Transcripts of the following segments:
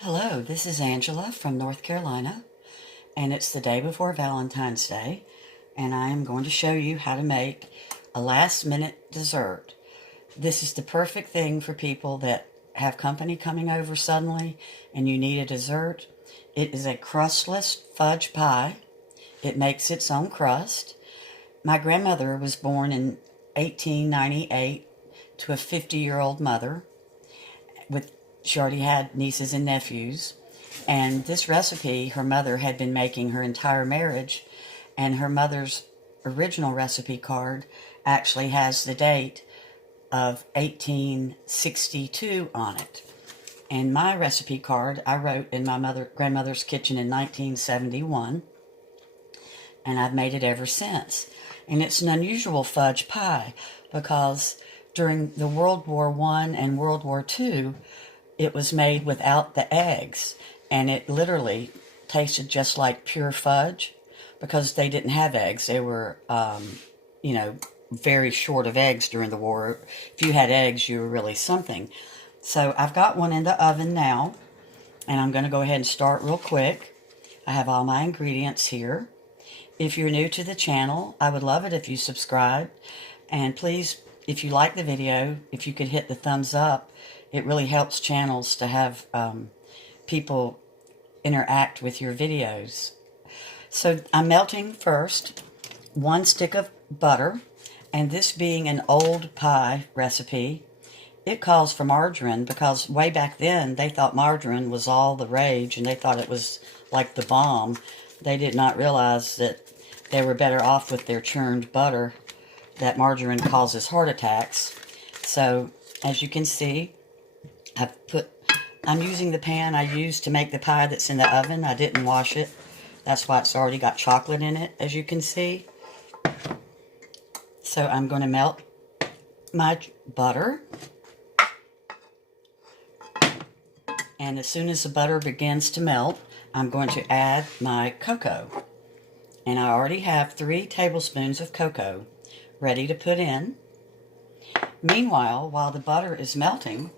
Hello, this is Angela from North Carolina, and it's the day before Valentine's Day, and I am going to show you how to make a last-minute dessert. This is the perfect thing for people that have company coming over suddenly and you need a dessert. It is a crustless fudge pie. It makes its own crust. My grandmother was born in 1898 to a 50-year-old mother. She already had nieces and nephews. And this recipe, her mother had been making her entire marriage. And her mother's original recipe card actually has the date of 1862 on it. And my recipe card I wrote in my grandmother's kitchen in 1971. And I've made it ever since. And it's an unusual fudge pie because during the World War I and World War II, it was made without the eggs, and it literally tasted just like pure fudge because they didn't have eggs. They were, very short of eggs during the war. If you had eggs, you were really something. So I've got one in the oven now, and I'm going to go ahead and start real quick. I have all my ingredients here. If you're new to the channel, I would love it if you subscribe. And please, if you like the video, if you could hit the thumbs up. It really helps channels to have people interact with your videos. So I'm melting first 1 stick of butter, and this being an old pie recipe, it calls for margarine because way back then they thought margarine was all the rage and they thought it was like the bomb. They did not realize that they were better off with their churned butter, that margarine causes heart attacks. So as you can see, I'm using the pan I used to make the pie that's in the oven. I didn't wash it. That's why it's already got chocolate in it, as you can see. So I'm going to melt my butter. And as soon as the butter begins to melt, I'm going to add my cocoa. And I already have 3 tablespoons of cocoa ready to put in. Meanwhile, while the butter is melting,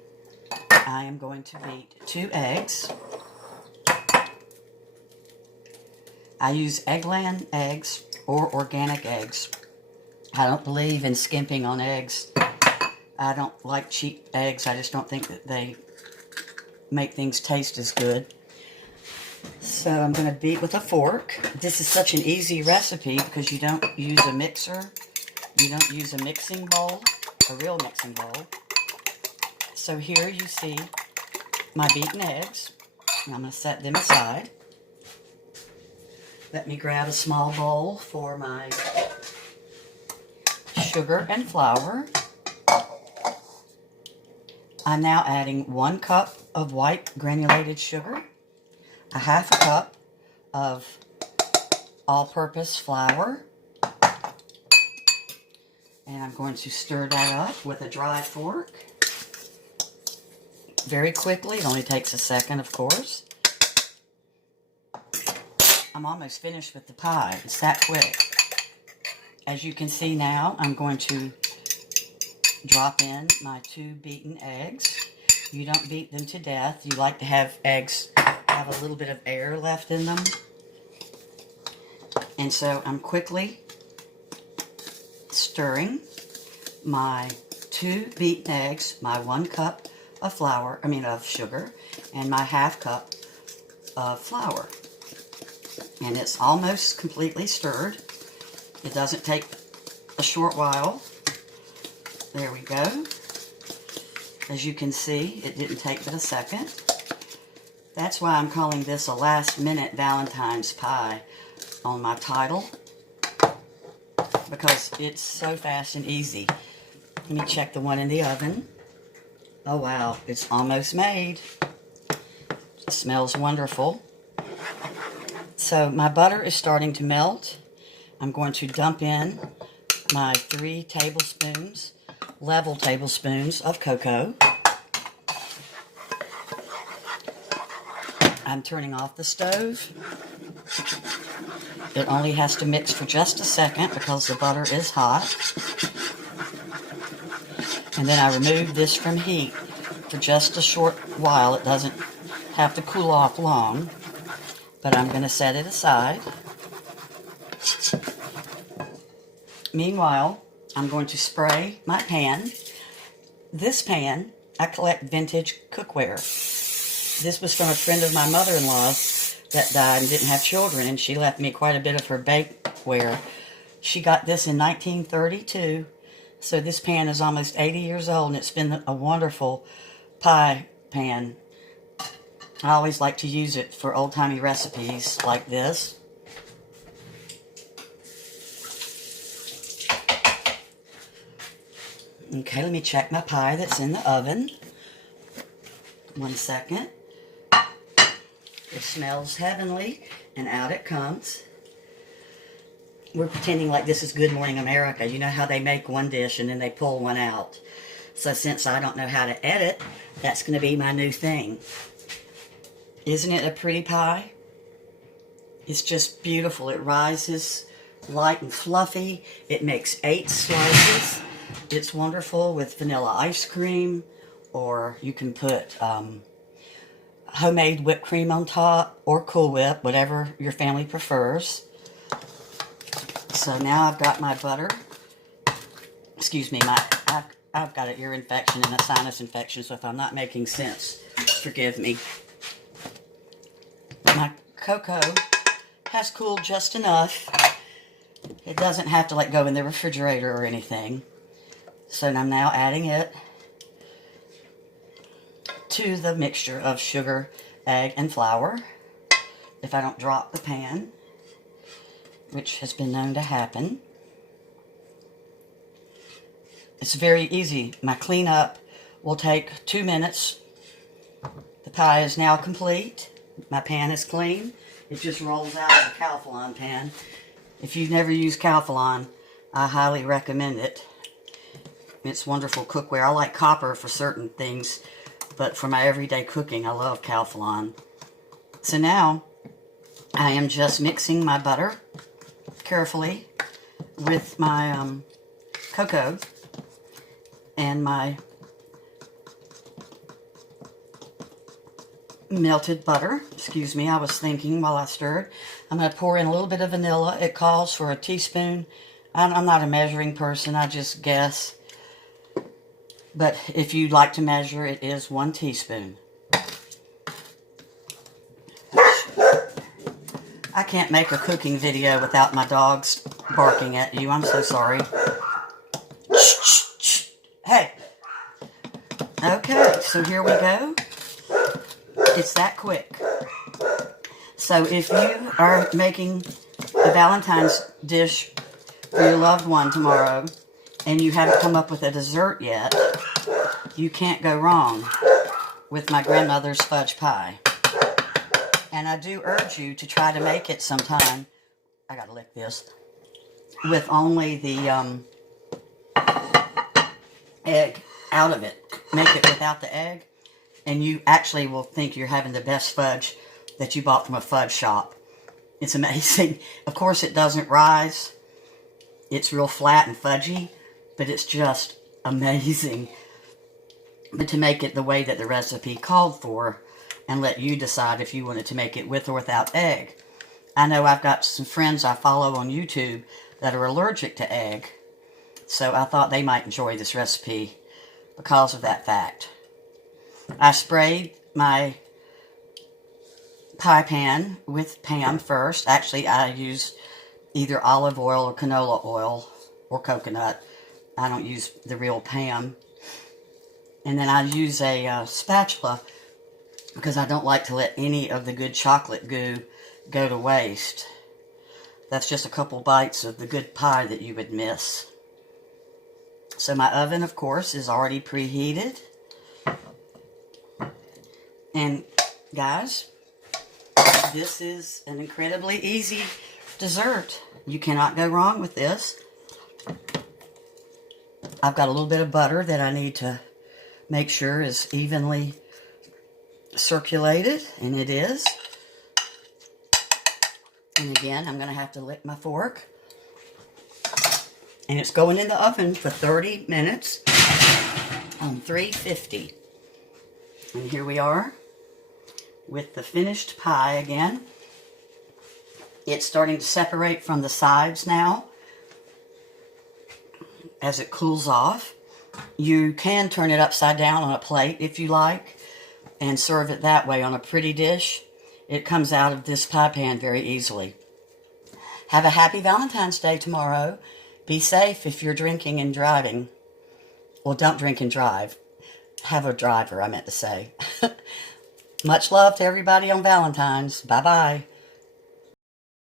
I am going to beat 2 eggs. I use Eggland eggs or organic eggs. I don't believe in skimping on eggs. I don't like cheap eggs. I just don't think that they make things taste as good. So I'm going to beat with a fork. This is such an easy recipe because you don't use a mixer. You don't use a mixing bowl, a real mixing bowl. So here you see my beaten eggs. And I'm going to set them aside. Let me grab a small bowl for my sugar and flour. I'm now adding 1 cup of white granulated sugar, a half a cup of all-purpose flour, and I'm going to stir that up with a dry fork. Very quickly. It only takes a second, of course. I'm almost finished with the pie. It's that quick. As you can see now, I'm going to drop in my 2 beaten eggs. You don't beat them to death. You like to have eggs have a little bit of air left in them. And so I'm quickly stirring my 2 beaten eggs, my 1 cup of sugar, and my half cup of flour. And it's almost completely stirred. It doesn't take a short while. There we go. As you can see, it didn't take but a second. That's why I'm calling this a last-minute Valentine's pie on my title, because it's so fast and easy. Let me check the one in the oven. Oh wow, it's almost made. It smells wonderful. So my butter is starting to melt. I'm going to dump in my 3 tablespoons, level tablespoons of cocoa. I'm turning off the stove. It only has to mix for just a second because the butter is hot. And then I remove this from heat for just a short while. It doesn't have to cool off long, but I'm going to set it aside. Meanwhile, I'm going to spray my pan. This pan, I collect vintage cookware. This was from a friend of my mother-in-law's that died and didn't have children, and she left me quite a bit of her bakeware. She got this in 1932, so this pan is almost 80 years old, and it's been a wonderful pie pan. I always like to use it for old-timey recipes like this. Okay, let me check my pie that's in the oven. 1 second. It smells heavenly, and out it comes. We're pretending like this is Good Morning America. You know how they make one dish and then they pull one out. So since I don't know how to edit, that's going to be my new thing. Isn't it a pretty pie? It's just beautiful. It rises light and fluffy. It makes 8 slices. It's wonderful with vanilla ice cream, or you can put homemade whipped cream on top, or Cool Whip, whatever your family prefers. So now I've got my butter. Excuse me, I've got an ear infection and a sinus infection, so if I'm not making sense, forgive me. My cocoa has cooled just enough. It doesn't have to go in the refrigerator or anything. So I'm now adding it to the mixture of sugar, egg, and flour. If I don't drop the pan, which has been known to happen. It's very easy. My cleanup will take 2 minutes. The pie is now complete. My pan is clean. It just rolls out of the Calphalon pan. If you've never used Calphalon, I highly recommend it. It's wonderful cookware. I like copper for certain things, but for my everyday cooking, I love Calphalon. So now, I am just mixing my butter carefully with my cocoa and my melted butter. Excuse me, I was thinking while I stirred. I'm going to pour in a little bit of vanilla. It calls for a teaspoon. I'm not a measuring person, I just guess. But if you'd like to measure, it is 1 teaspoon. I can't make a cooking video without my dogs barking at you. I'm so sorry. Hey. Okay, so here we go. It's that quick. So if you are making a Valentine's dish for your loved one tomorrow and you haven't come up with a dessert yet, you can't go wrong with my grandmother's fudge pie. And I do urge you to try to make it sometime. I gotta lick this. With only the egg out of it. Make it without the egg, and you actually will think you're having the best fudge that you bought from a fudge shop. It's amazing. Of course, it doesn't rise. It's real flat and fudgy, but it's just amazing. But to make it the way that the recipe called for, and let you decide if you wanted to make it with or without egg. I know I've got some friends I follow on YouTube that are allergic to egg, so I thought they might enjoy this recipe because of that fact. I sprayed my pie pan with Pam first. Actually, I use either olive oil or canola oil or coconut. I don't use the real Pam. And then I use a spatula because I don't like to let any of the good chocolate goo go to waste. That's just a couple bites of the good pie that you would miss. So my oven, of course, is already preheated. And guys, this is an incredibly easy dessert. You cannot go wrong with this. I've got a little bit of butter that I need to make sure is evenly circulated, and it is. And again, I'm going to have to lick my fork. And it's going in the oven for 30 minutes on 350. And here we are. with the finished pie again. It's starting to separate from the sides now as it cools off. You can turn it upside down on a plate if you like and serve it that way on a pretty dish. It comes out of this pie pan very easily. Have a happy Valentine's Day tomorrow. Be safe if you're drinking and driving. Well, don't drink and drive. Have a driver, I meant to say. Much love to everybody on Valentine's. Bye-bye.